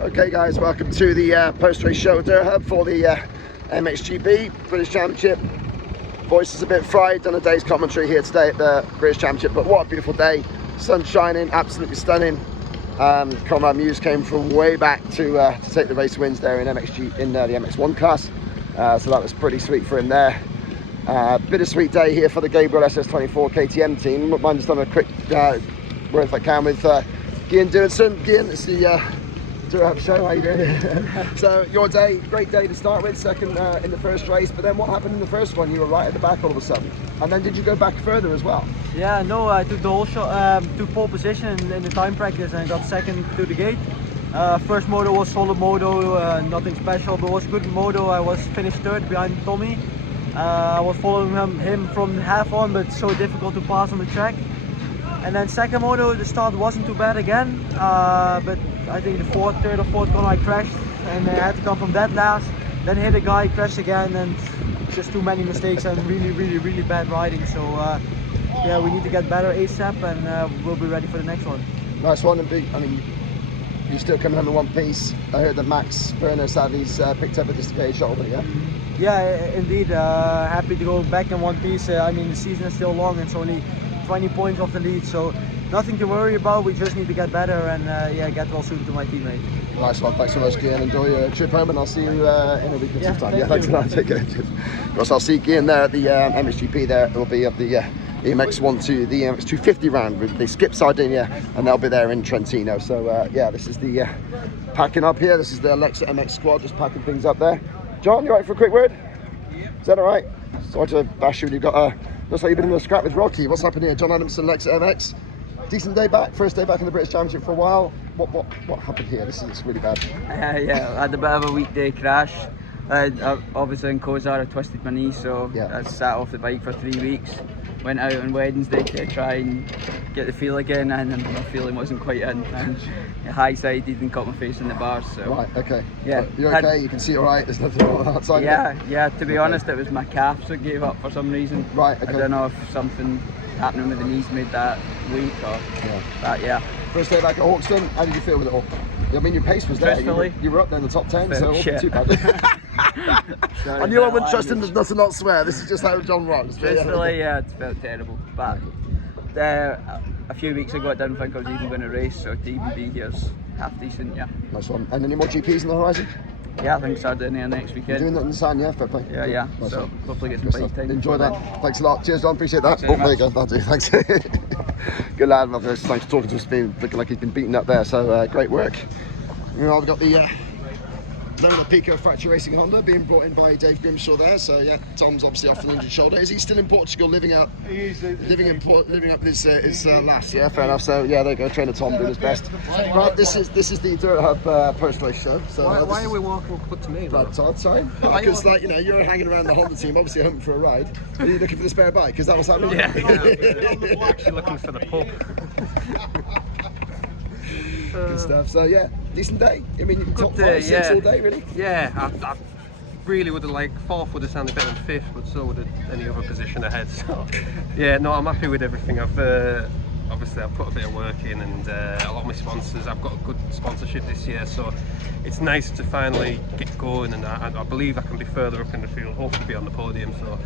Okay guys, welcome to the post-race show Dirt Hub for the MXGB British Championship. Voice is a bit fried, done a day's commentary here today at the British Championship, but what a beautiful day. Sun shining, absolutely stunning. Colmer Muse came from way back to take the race wins there in the MX1 class, so that was pretty sweet for him there. Bittersweet day here for the Gabriel SS24 KTM team. Mind just on a quick word if I can with Gyan Doensen. Gyan, it's the Dirt Hub show. How you doing? So your day, great day to start with, second in the first race, but then what happened in the first one? You were right at the back all of a sudden, and then did you go back further as well? Yeah, no, I took the whole shot, took pole position in the time practice and got second to the gate. First moto was solid moto, nothing special, but it was good moto. I was finished third behind Tommy. I was following him from half on, but so difficult to pass on the track. And then second moto, the start wasn't too bad again, but I think the third or fourth corner I crashed, and I had to come from that last. Then hit a guy, crashed again, and just too many mistakes and really bad riding. So yeah, we need to get better ASAP, and we'll be ready for the next one. Nice one. I mean, you're still coming home in one piece. I heard that Max Burner sadly's picked up a dislocated shoulder, yeah? Yeah, indeed. Happy to go back in one piece. I mean, the season is still long, and it's only 20 points off the lead, so nothing to worry about. We just need to get better and yeah, get well soon to my teammate. Nice one. Thanks so much, Gyan. Enjoy your trip home, and I'll see you in a week or two time. Yeah, thanks a lot. Take care. Of course, I'll see Gyan there at the MXGP. There it will be of the EMX1 to the EMX 250 round. They skip Sardinia, and they'll be there in Trentino. So yeah, this is the packing up here. This is the Alexa MX squad, just packing things up there. John, you all right for a quick word? Yep. Is that all right? Sorry to bash you. You've got looks like you've been in a scrap with Rocky. What's happened here? Jon Adamson, Alexa MX. Decent day back. First day back in the British Championship for a while. What happened here? This is really bad. Yeah, I had a bit of a weekday crash. Obviously in Kozar I twisted my knee, so yeah. I sat off the bike for 3 weeks. Went out on Wednesday to try and get the feel again, and then my feeling wasn't quite in. And high sided and caught my face in the bars. So right, okay. Yeah, you're okay. You can see all right. There's nothing wrong on that side. Yeah. To be honest, it was my calves that gave up for some reason. Right. Okay. I don't know if something happening with the knees made that weak or that. Yeah. First day back at Hawkstone. How did you feel with it all? I mean, your pace was there. You were up there in the top 10, so it wasn't too bad. I knew I wouldn't trust him to not swear. This is just how John rocks. Truthfully, yeah, it felt terrible. But a few weeks ago, I didn't think I was even going to race, so to even be here is half decent, yeah. Nice one. And any more GPs on the horizon? Yeah, I think Sardinia next weekend. You're doing that in the sun, yeah? Fair play. Yeah. Nice so one. hopefully get some bike time. Enjoy that. Thanks a lot. Cheers, John. Appreciate that. Oh, there you go. That'll do. Thanks. Good lad. Thanks for talking to us. Looking like he's been beaten up there, so great work. Meanwhile, we've got the Lola Pico Factory Racing Honda being brought in by Dave Grimshaw there. So yeah, Tom's obviously off an injured shoulder. Is he still in Portugal living up his last? Yeah, fair enough. So yeah, there you go, trainer Tom doing his best. Right, this is the Dirt Hub post-race show. So why are we walking put to me? Right, Todd, sorry. Because like, you know, you're hanging around the Honda team, obviously hoping for a ride. Are you looking for the spare bike? Is that what's happening? Yeah. I'm actually looking for the pub. Good stuff. So yeah, decent day. I mean, you can top 5, 6 all day, really. Yeah, I really would have liked fourth would have sounded better than fifth, but so would have any other position ahead. So yeah, no, I'm happy with everything. Obviously I've put a bit of work in, and a lot of my sponsors. I've got a good sponsorship this year, so it's nice to finally get going, and I believe I can be further up in the field, hopefully be on the podium. So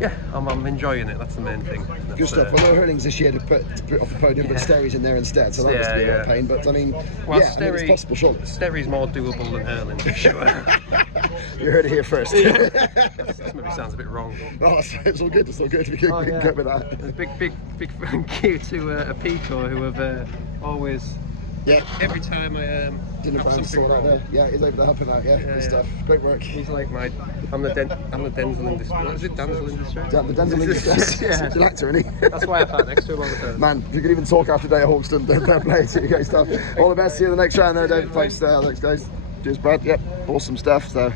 yeah, I'm enjoying it. That's the main thing. Good stuff. Well, no hurlings this year to put off the podium, but Sterry's in there instead, so that must be a lot of pain. But I mean, well, it's possible, surely. Sterry's more doable than hurling, for sure. You heard it here first. This maybe sounds a bit wrong. Oh, it's all good. It's all good. We can get with that. A big thank you to Pico, who have always. Yeah. Every time I dinner brand someone out there. Yeah, he's able to help him out. Yeah, good stuff. Great work. He's like I'm the Denzel industry. What is it? Denzel industry? The Denzel industry. Yeah. He's an actor, isn't he? That's why I sat next to him all the time. Man, you can even talk after a day at Hawkstone. Fair play to you guys. Stuff. All the best. See you in the next round there, Dave. Thanks, guys. Cheers, Brad. Yep, awesome stuff. So,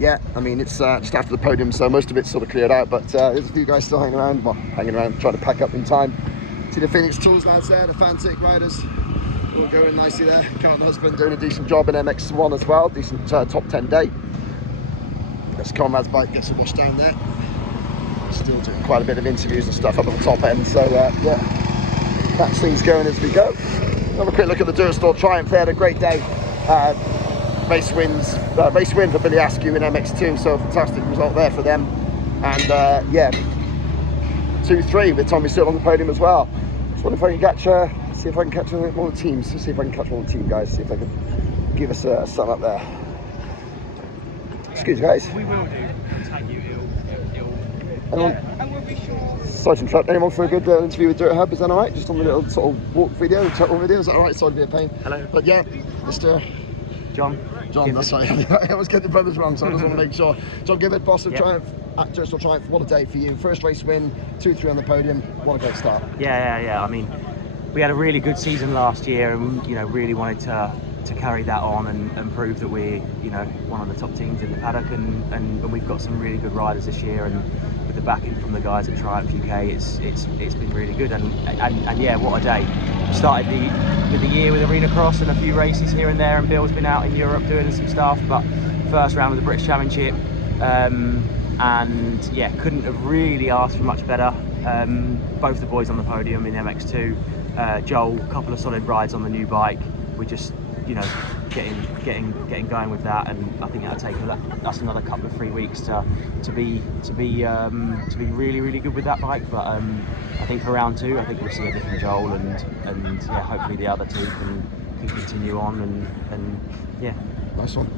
yeah, I mean, it's just after the podium, so most of it's sort of cleared out. But there's a few guys still hanging around. Well, trying to pack up in time. See the Phoenix Tools lads there, the Fantic riders. All going nicely there. Carlton husband doing a decent job in MX1 as well. Decent top 10 day. That's Conrad's bike, gets a wash down there. Still doing quite a bit of interviews and stuff up at the top end. So yeah, that scene's going as we go. Have a quick look at the Dirt Store Triumph. They had a great day. Race win for Billy Askew in MX2, so a fantastic result there for them. And yeah, 2-3 with Tommy Searle on the podium as well. Just wonder if I can catch, see if I can catch one of the teams. See if I can catch one of the team guys. See if they can give us a sum up there. Excuse me, guys. We will do. Tag you. Anyone? Sorry to interrupt. Anyone for a good interview with Dirt Hub? Is that all right? Just on the little sort of walk video, chat-all video. Is that all right? Sorry to be a pain. Hello. But yeah, Mr. Jon. That's right. I always get the brothers wrong, so I just want to make sure. Jon Giffard, boss of Triumph, at Bristol Triumph. What a day for you. First race win, 2-3 on the podium. What a great start. Yeah. I mean, we had a really good season last year, and really wanted to carry that on and prove that we're one of the top teams in the paddock, and we've got some really good riders this year, and with the backing from the guys at Triumph UK, it's been really good, and yeah, what a day. Started the year with Arena Cross and a few races here and there, and Bill's been out in Europe doing some stuff, but first round of the British Championship, and yeah, couldn't have really asked for much better. Both the boys on the podium in MX2, Joel, a couple of solid rides on the new bike. We just getting going with that, and I think it'll take us another couple of 3 weeks to be really good with that bike. But I think for round 2, I think we'll see a different Joel, and yeah, hopefully the other two can continue on and yeah. Nice one.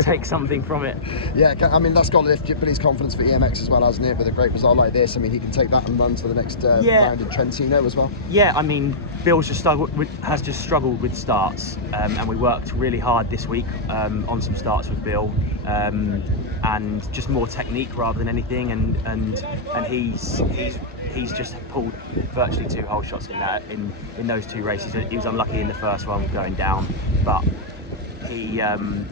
take something from it. Yeah, I mean, that's got to lift Billy's confidence for EMX as well, hasn't it? With a great result like this, I mean, he can take that and run to the next round in Trentino as well. Yeah, I mean, Bill's has just struggled with starts, and we worked really hard this week on some starts with Bill, and just more technique rather than anything, and he's just pulled virtually 2 whole shots in those 2 races. He was unlucky in the first one going down, but he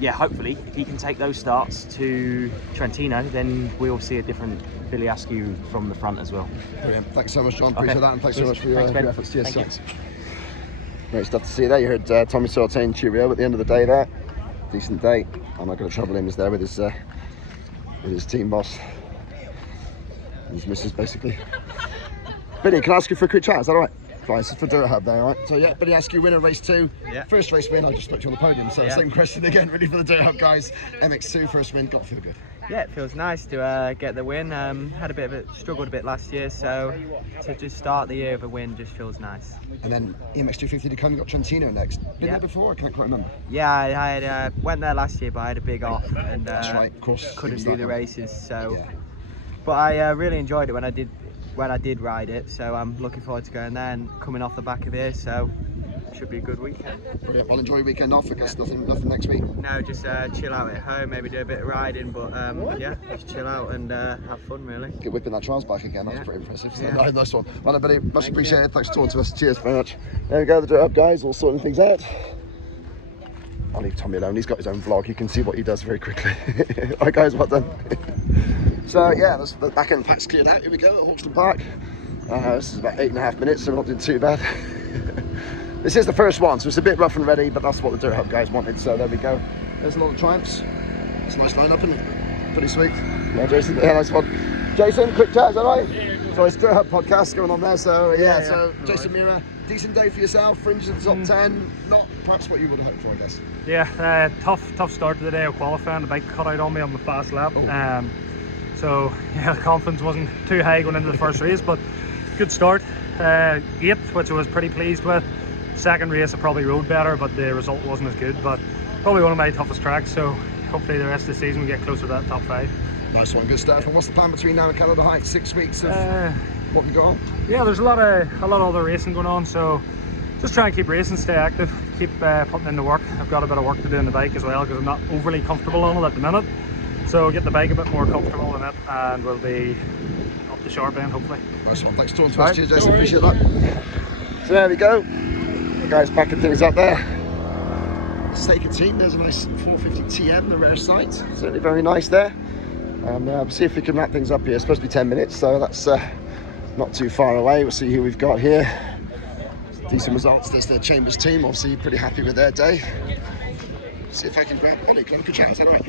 hopefully if he can take those starts to Trentino, then we'll see a different Billy Askew from the front as well. Brilliant. Thanks so much, Jon. Appreciate that, and thanks so much for your efforts. Cheers. Thanks. Great stuff to see there. You heard Tommy Searle saying cheerio at the end of the day there. Decent day. I'm not going to trouble him. He's there with his team boss, his missus basically. Billy, can I ask you for a quick chat? Is that all right? Right, this is for Dirt Hub there, all right? So yeah, Billy Askew, winner race 2. Yeah. First race win, I just spoke to you on the podium, so same question again, really, for the Dirt Hub guys. MX2 first win, got to feel good. Yeah, it feels nice to get the win. Had struggled a bit last year, so to just start the year with a win just feels nice. And then EMX 250 to come, you got Trentino next. Been there before? I can't quite remember. Yeah, I had went there last year, but I had a big off and that's right, of course. couldn't do the races. So, but I really enjoyed it when I did ride it. So I'm looking forward to going there and coming off the back of here. So should be a good weekend. Brilliant. Well, enjoy your weekend off. I guess nothing next week. No, just chill out at home, maybe do a bit of riding, but yeah, just chill out and have fun really. Get whipping that trials bike again. That's pretty impressive. So, Yeah. nice one. Well, everybody, much appreciated. Thanks for talking to us. Cheers very much. There we go, the Dirt Hub guys, all sorting things out. I'll leave Tommy alone. He's got his own vlog. You can see what he does very quickly. All right, guys, well done. So yeah, that's the back end pack's cleared out. Here we go at Hawkstone Park. This is about 8.5 minutes, so we're not doing too bad. This is the first one, so it's a bit rough and ready, but that's what the Dirt Hub guys wanted. So there we go. There's a lot of Triumphs. It's a nice lineup, isn't it? Pretty sweet. Yeah, Jason. Yeah, nice one. Jason, quick chat, is that right? Yeah. So it's Dirt Hub podcast going on there. So yeah. So Jason Meara, decent day for yourself. Fringes in the top 10. Not perhaps what you would have hoped for, I guess. Yeah, tough start to the day of qualifying. The bike cut out on me on the fast lap. So yeah, the confidence wasn't too high going into the first race, but good start. 8th, which I was pretty pleased with. Second race I probably rode better, but the result wasn't as good. But probably one of my toughest tracks, so hopefully the rest of the season we get closer to that top 5. Nice one, good stuff. And what's the plan between now and Canada Heights? 6 weeks of what we got on? Yeah, there's a lot of other racing going on, so just try and keep racing, stay active, keep putting in the work. I've got a bit of work to do on the bike as well because I'm not overly comfortable on it at the minute. So get the bike a bit more comfortable in it, and we'll be up the sharp end hopefully. Nice one, thanks for talking to us. Cheers, Jason, appreciate that. So there we go. The guys packing things up there. Staker team, there's a nice 450 TM, the rare sight. Certainly very nice there. And we'll see if we can wrap things up here. It's supposed to be 10 minutes, so that's not too far away. We'll see who we've got here. Decent results. There's the Chambers team, obviously pretty happy with their day. See if I can grab Ollie. Can I have a quick chat? Is that all right?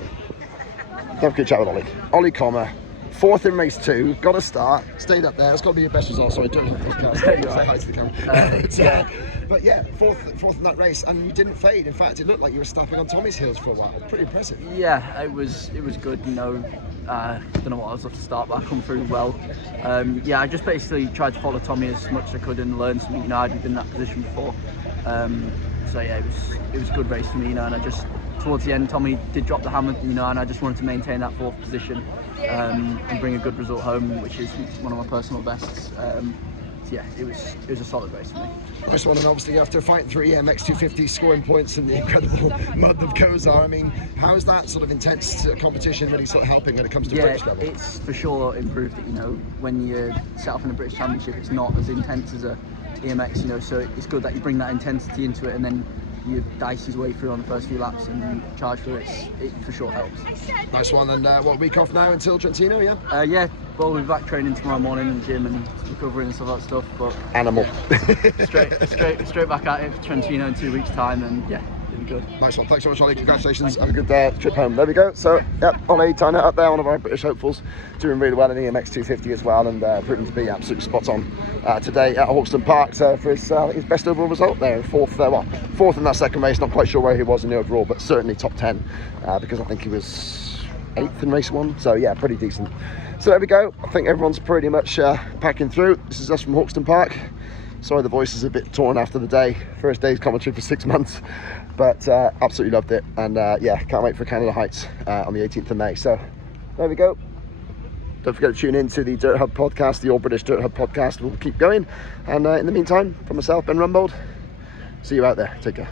Have a quick chat with Ollie. Ollie Colmer, 4th in race 2, got a start, stayed up there. It's got to be your best result. Sorry, don't have the podcast. Say hi to the camera. But yeah, fourth in that race, and you didn't fade. In fact, it looked like you were snapping on Tommy's heels for a while. Pretty impressive. Yeah, it was good. You know, I don't know what I was off to start, but I come through well. Yeah, I just basically tried to follow Tommy as much as I could and learn something. You know, I hadn't been in that position before. So yeah, it was a good race for me. You know, and I just towards the end, Tommy did drop the hammer. You know, and I just wanted to maintain that 4th position and bring a good result home, which is one of my personal bests. So yeah, it was a solid race for me. Nice one, and obviously after fighting 3 MX250 scoring points in the incredible mud of Kozar, I mean, how is that sort of intense competition really sort of helping when it comes to British level? It's for sure improved it. You know, when you set off in the British Championship, it's not as intense as a EMX. You know, so it's good that you bring that intensity into it, and then you dice his way through on the first few laps and charge through it. It for sure helps. Nice one, and what, week off now until Trentino, yeah? Yeah, well, we'll be back training tomorrow morning in the gym and recovering and that stuff. But Animal. straight back at it for Trentino in 2 weeks' time, and yeah, it'll be good. Nice one, thanks so much, Ollie. Congratulations. Have a good trip home. There we go. So, yeah, Ollie tying it up there, one of our British hopefuls, doing really well in the MX 250 as well, and proving to be absolutely spot on today at Hawkstone Park for his best overall result there, 4th in that second race. Not quite sure where he was in the overall, but certainly top 10 because I think he was 8th in race 1. So yeah, pretty decent. So there we go. I think everyone's pretty much packing through. This is us from Hawkstone Park. Sorry, the voice is a bit torn after the day. First day's commentary for 6 months, but absolutely loved it. And yeah, can't wait for Canada Heights on the 18th of May. So there we go. Don't forget to tune in to the Dirt Hub podcast, the All British Dirt Hub podcast. We'll keep going. And in the meantime, from myself, Ben Rumbold, see you out there. Take care.